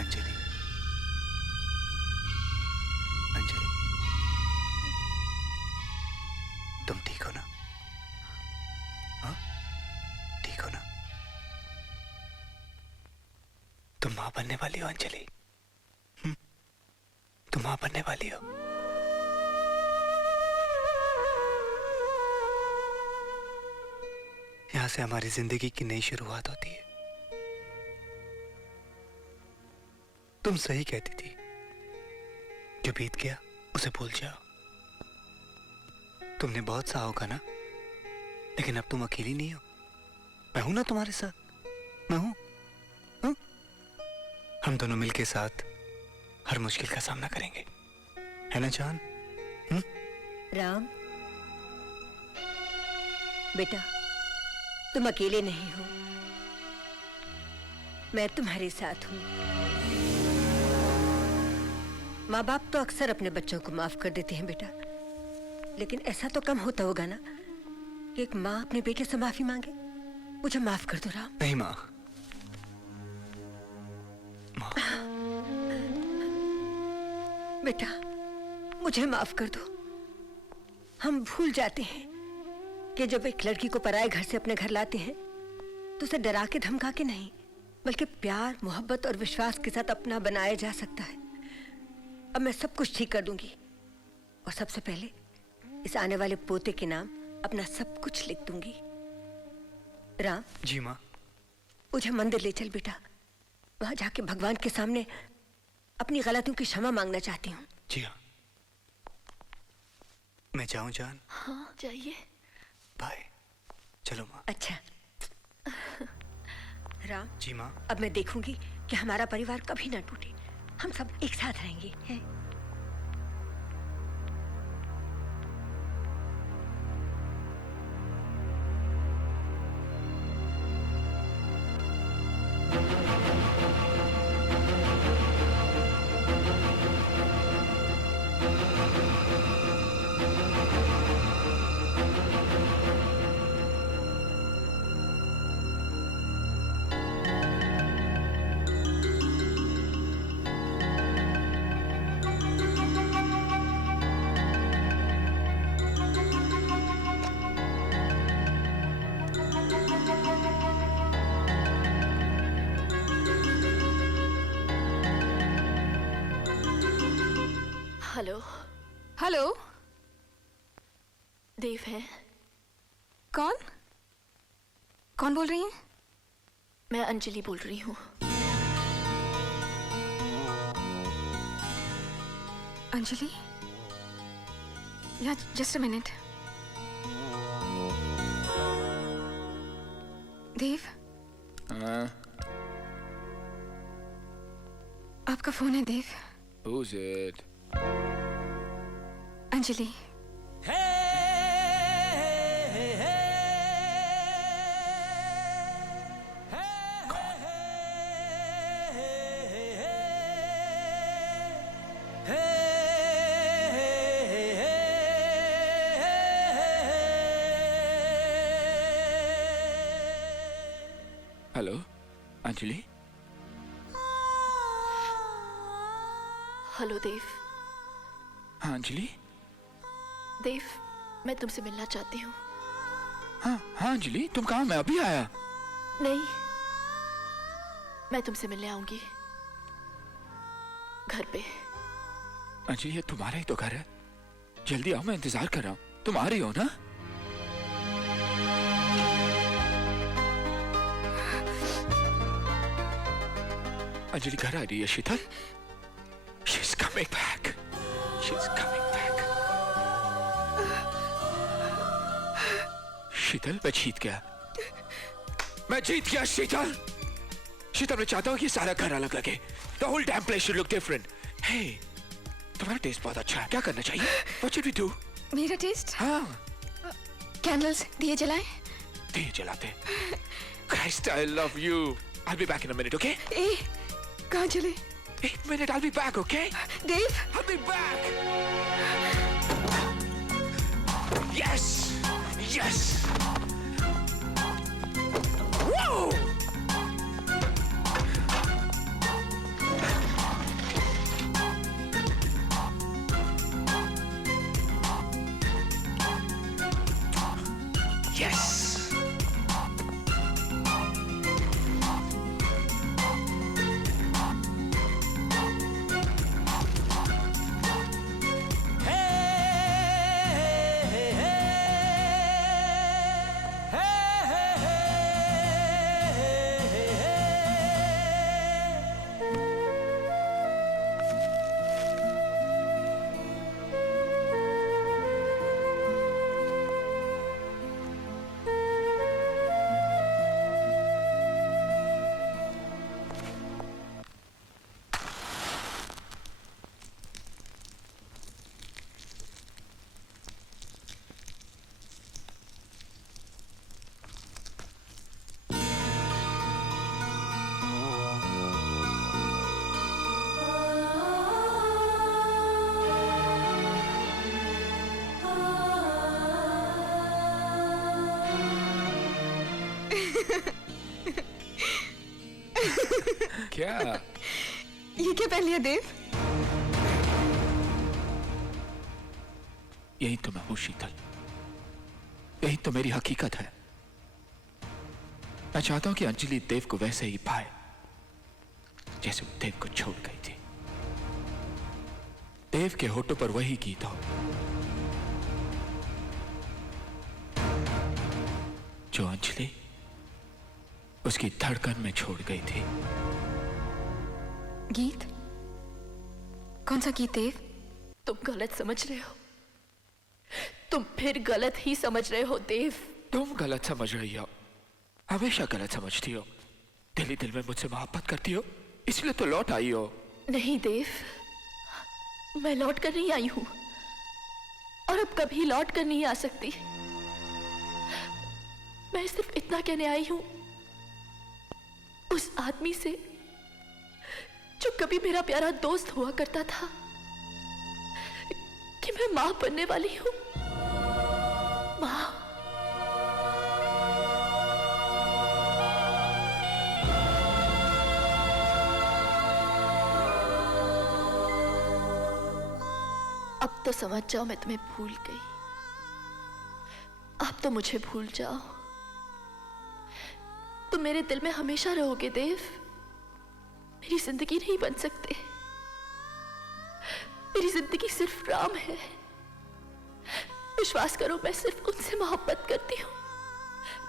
अंजलि, अंजलि, तुम ठीक हो ना? हाँ, ठीक हो ना? तुम मां बनने वाली हो अंजलि। तुम मां बनने वाली हो। यहां से हमारी जिंदगी की नई शुरुआत होती है। तुम सही कहती थी, जो बीत गया उसे भूल जाओ। तुमने बहुत सहा होगा ना, लेकिन अब तुम अकेली नहीं हो। मैं हूं ना तुम्हारे साथ, मैं हूं। हम दोनों मिलके साथ हर मुश्किल का सामना करेंगे, है ना जान? राम बेटा, तुम अकेले नहीं हो, मैं तुम्हारे साथ हूं। माँ बाप तो अक्सर अपने बच्चों को माफ कर देते हैं बेटा, लेकिन ऐसा तो कम होता होगा ना कि एक माँ अपने बेटे से माफी मांगे। मुझे माफ कर दो राम। नहीं माँ, माँ। बेटा मुझे माफ कर दो। हम भूल जाते हैं कि जब एक लड़की को पराये घर से अपने घर लाते हैं तो उसे डरा के धमका के नहीं, बल्कि प्यार, मोहब्बत और विश्वास के साथ अपना बनाया जा सकता है। अब मैं सब कुछ ठीक कर दूंगी और सबसे पहले इस आने वाले पोते के नाम अपना सब कुछ लिख दूंगी। राम जी माँ। मुझे मंदिर ले चल बेटा, वहां जाके भगवान के सामने अपनी गलतियों की क्षमा मांगना चाहती हूँ। जी हाँ, मैं जाऊं जान? हाँ जाइए। बाय। चलो माँ। अच्छा राम जी माँ। अब मैं देखूंगी कि हमारा परिवार कभी ना टूटे, हम सब एक साथ रहेंगे, हैं? हेलो। हेलो, देव है? कौन कौन बोल रही हैं? मैं अंजलि बोल रही हूँ। अंजलि? या जस्ट अ मिनट। देव, आपका फोन है Dev. Who's it? Anjali. Hello Anjali. Hello Dev. हाँ अंजलि। देव, मैं तुमसे मिलना चाहती हूँ। हाँ अंजलि, तुम कहाँ? मैं अभी आया। नहीं, मैं तुमसे मिलने आऊंगी घर पे। अंजलि ये तुम्हारा ही तो घर है, जल्दी आओ, मैं इंतजार कर रहा हूँ। तुम आ रही हो ना? अंजलि घर आ रही है शीतल। She's coming back. She's coming back. शीतल, मैं जीत गया। मैं जीत गया शीतल। शीतल, मैं चाहता हूँ कि सारा घर अलग लगे। The whole damn place should look different. Hey, तुम्हारा टेस्ट बहुत अच्छा है। क्या करना चाहिए? What should we do? मेरा टेस्ट? हाँ, कैंडल्स, दिए जलाएं? दिए जलाते। Christ, I love you. I'll be back in a minute, okay? ए, कहाँ चले? 1 minute, I'll be back, okay? Dev, I'll be back. Yes, yes. Whoa. क्या? ये क्या पहन लिया देव? यही तो मैं हूं शीतल, यही तो मेरी हकीकत है। मैं चाहता हूं कि अंजलि देव को वैसे ही पाए जैसे वो देव को छोड़ गई थी। देव के होठों पर वही गीत हो जो अंजलि उसकी धड़कन में छोड़ गई थी। गीत? कौन सा गीत देव? तुम गलत समझ रहे हो, तुम फिर गलत ही समझ रहे हो देव। तुम गलत समझ रही हो, हमेशा गलत समझती हो। दिल ही दिल में मुझसे मोहब्बत करती हो, इसलिए तो लौट आई हो। नहीं देव, मैं लौट कर नहीं आई हूं और अब कभी लौट कर नहीं आ सकती। मैं सिर्फ इतना कहने आई हूं उस आदमी से जो कभी मेरा प्यारा दोस्त हुआ करता था कि मैं मां बनने वाली हूं। मां। अब तो समझ जाओ मैं तुम्हें भूल गई। अब तो मुझे भूल जाओ। तुम मेरे दिल में हमेशा रहोगे देव, मेरी जिंदगी नहीं बन सकते। मेरी जिंदगी सिर्फ राम है। विश्वास करो, मैं सिर्फ उनसे मोहब्बत करती हूँ,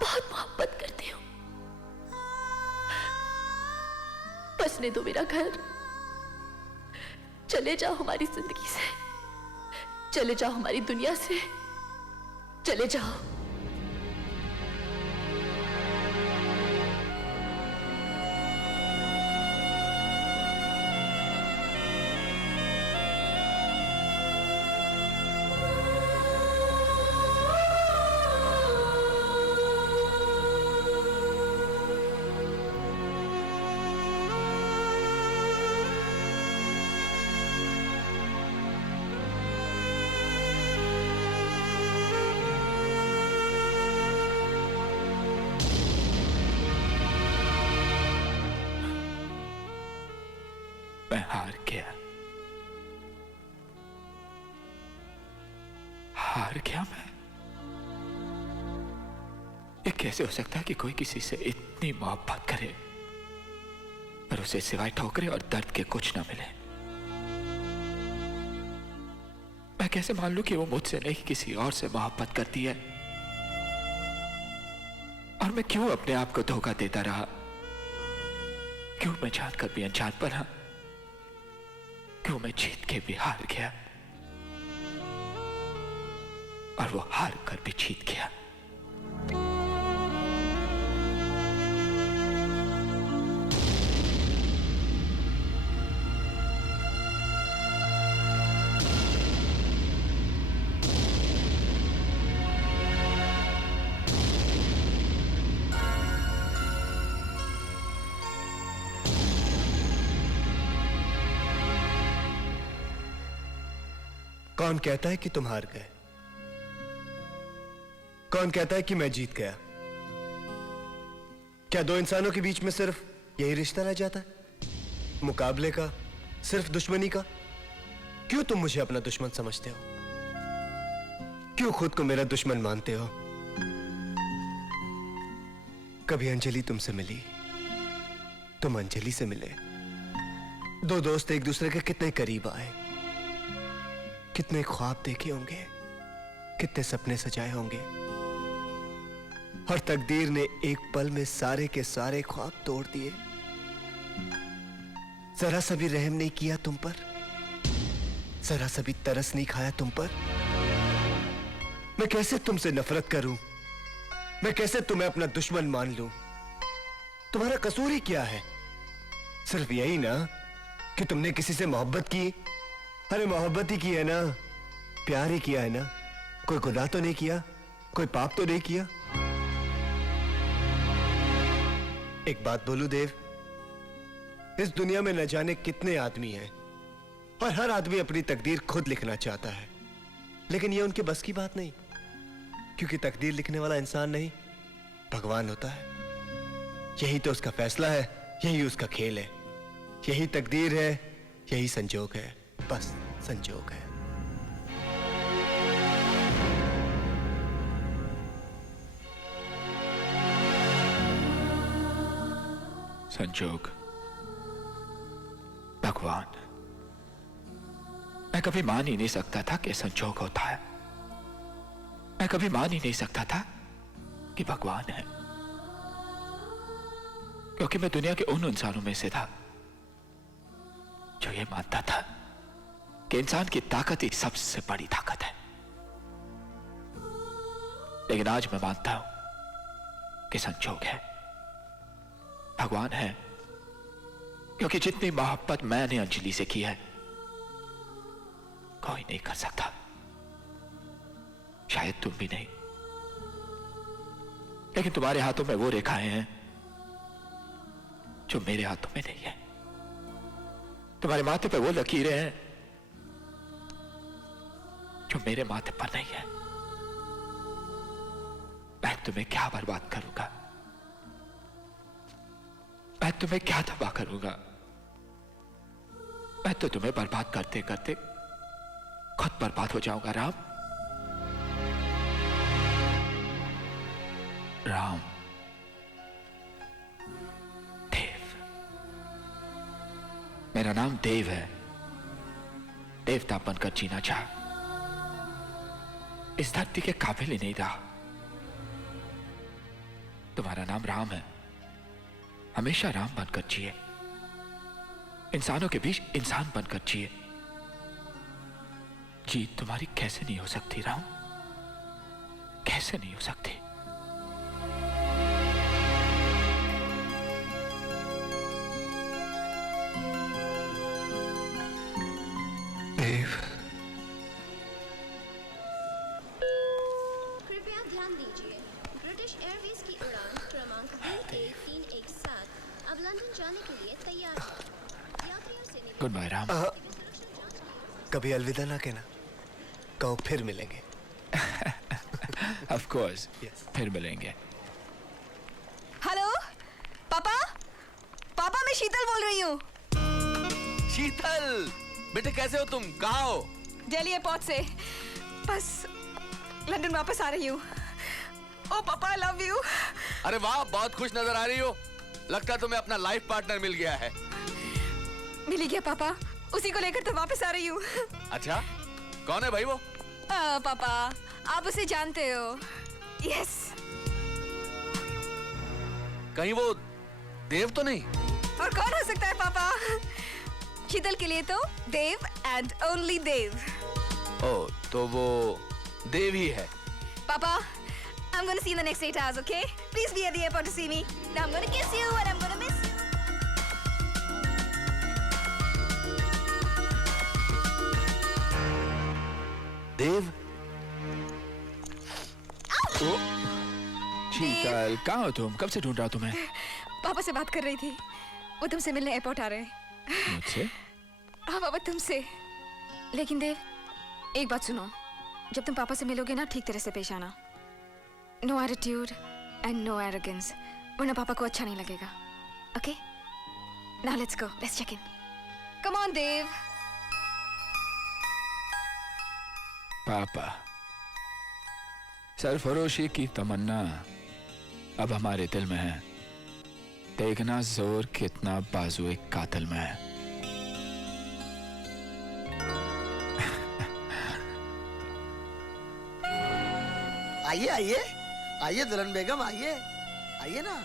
बहुत मोहब्बत करती हूँ। बसने दो मेरा घर, चले जाओ हमारी जिंदगी से, चले जाओ हमारी दुनिया से, चले जाओ। मैं हार गया, हार गया मैं। ये कैसे हो सकता है कि कोई किसी से इतनी मोहब्बत करे पर उसे सिवाय ठोकरे और दर्द के कुछ ना मिले? मैं कैसे मान लूं कि वो मुझसे नहीं किसी और से मोहब्बत करती है? और मैं क्यों अपने आप को धोखा देता रहा? क्यों मैं जानकर भी अनजान बना? क्यों मैं जीत के भी हार गया और वो हार कर भी जीत गया? कौन कहता है कि तुम हार गए? कौन कहता है कि मैं जीत गया? क्या दो इंसानों के बीच में सिर्फ यही रिश्ता रह जाता है, मुकाबले का, सिर्फ दुश्मनी का? क्यों तुम मुझे अपना दुश्मन समझते हो? क्यों खुद को मेरा दुश्मन मानते हो? कभी अंजलि तुमसे मिली, तुम अंजलि से मिले, दो दोस्त एक दूसरे के कितने करीब आए, कितने ख्वाब देखे होंगे, कितने सपने सजाए होंगे, और तकदीर ने एक पल में सारे के सारे ख्वाब तोड़ दिए। जरा सा भी रहम नहीं किया तुम पर, जरा सा भी तरस नहीं खाया तुम पर। मैं कैसे तुमसे नफरत करूं? मैं कैसे तुम्हें अपना दुश्मन मान लूं? तुम्हारा कसूर ही क्या है? सिर्फ यही ना कि तुमने किसी से मोहब्बत की। अरे मोहब्बत ही की है ना, प्यार ही किया है ना, कोई गुनाह तो नहीं किया, कोई पाप तो नहीं किया। एक बात बोलूं देव, इस दुनिया में न जाने कितने आदमी हैं और हर आदमी अपनी तकदीर खुद लिखना चाहता है, लेकिन यह उनके बस की बात नहीं, क्योंकि तकदीर लिखने वाला इंसान नहीं, भगवान होता है। यही तो उसका फैसला है, यही उसका खेल है। यही तकदीर है, यही संजोग है, बस संजोग है। संजोग, भगवान। मैं कभी मान ही नहीं सकता था कि संजोग होता है। मैं कभी मान ही नहीं सकता था कि भगवान है, क्योंकि मैं दुनिया के उन इंसानों में से था जो ये मानता था कि इंसान की ताकत ही सबसे बड़ी ताकत है। लेकिन आज मैं मानता हूं कि संजोग है, भगवान है, क्योंकि जितनी मोहब्बत मैंने अंजलि से की है कोई नहीं कर सकता, शायद तुम भी नहीं। लेकिन तुम्हारे हाथों में वो रेखाएं हैं जो मेरे हाथों में नहीं है। तुम्हारे माथे पे वो लकीरें हैं जो मेरे माथे पर नहीं है। मैं तुम्हें क्या बर्बाद करूंगा, मैं तुम्हें क्या तबाह करूंगा। मैं तो तुम्हें बर्बाद करते करते खुद बर्बाद हो जाऊंगा। राम, राम, देव। मेरा नाम देव है। देवता बनकर जीना चाह, इस धरती के काबिल ही नहीं रहा। तुम्हारा नाम राम है, हमेशा राम बनकर जिए, इंसानों के बीच इंसान बनकर जिए। जीत तुम्हारी कैसे नहीं हो सकती राम, कैसे नहीं हो सकती। देव, कृपया ध्यान दीजिए, ब्रिटिश एयरवेज की उड़ान क्रमांक B1317 अब लंदन जाने के लिए तैयार है। यात्रियों से निवेदन गुड बाय राम। है कि सुरक्षा जांच की कभी अलविदा ना कहना, कहो फिर मिलेंगे। Of course, Yes. फिर मिलेंगे। हेलो पापा, पापा मैं शीतल बोल रही हूँ, शीतल, बेटे कैसे हो तुम? कहाँ हो? दिल्ली एयरपोर्ट से बस लंदन वापस आ रही हूँ। ओ पापा, आई लव यू। अरे वाह, बहुत खुश नजर आ रही हो। लगता है तुम्हें अपना लाइफ पार्टनर मिल गया है। मिल ही गया पापा, उसी को लेकर तो वापस आ रही हूँ। अच्छा, कौन है भाई वो? पापा, आप उसे जानते हो। यस। कहीं वो देव तो नहीं? और कौन हो सकता है पापा? शीतल के लिए तो देव एंड ओनली देव। ओ, तो वो देव ही है। Papa, I'm gonna see you in the next 8 hours, okay? Please be at the airport to see me. Now I'm gonna kiss you and I'm gonna miss you. देव? शीतल, कहाँ हो तुम? कब से ढूंढ रहा हूं तुम्हें। पापा से बात कर रही थी, वो तुमसे मिलने एयरपोर्ट आ रहे हैं। मुझसे? हाँ पापा, तुमसे। लेकिन देव, एक बात सुनो, जब तुम पापा से मिलोगे ना, ठीक तरह से पेश आना। No attitude and no arrogance, वरना पापा को अच्छा नहीं लगेगा। Okay? Now let's go, let's check in. Come on Dev. पापा, सरफरोशी की तमन्ना अब हमारे दिल में है। देखना जोर कितना बाजुए कातिल में है। आइए आइए आइए दुल्हन बेगम, आइए आइए ना।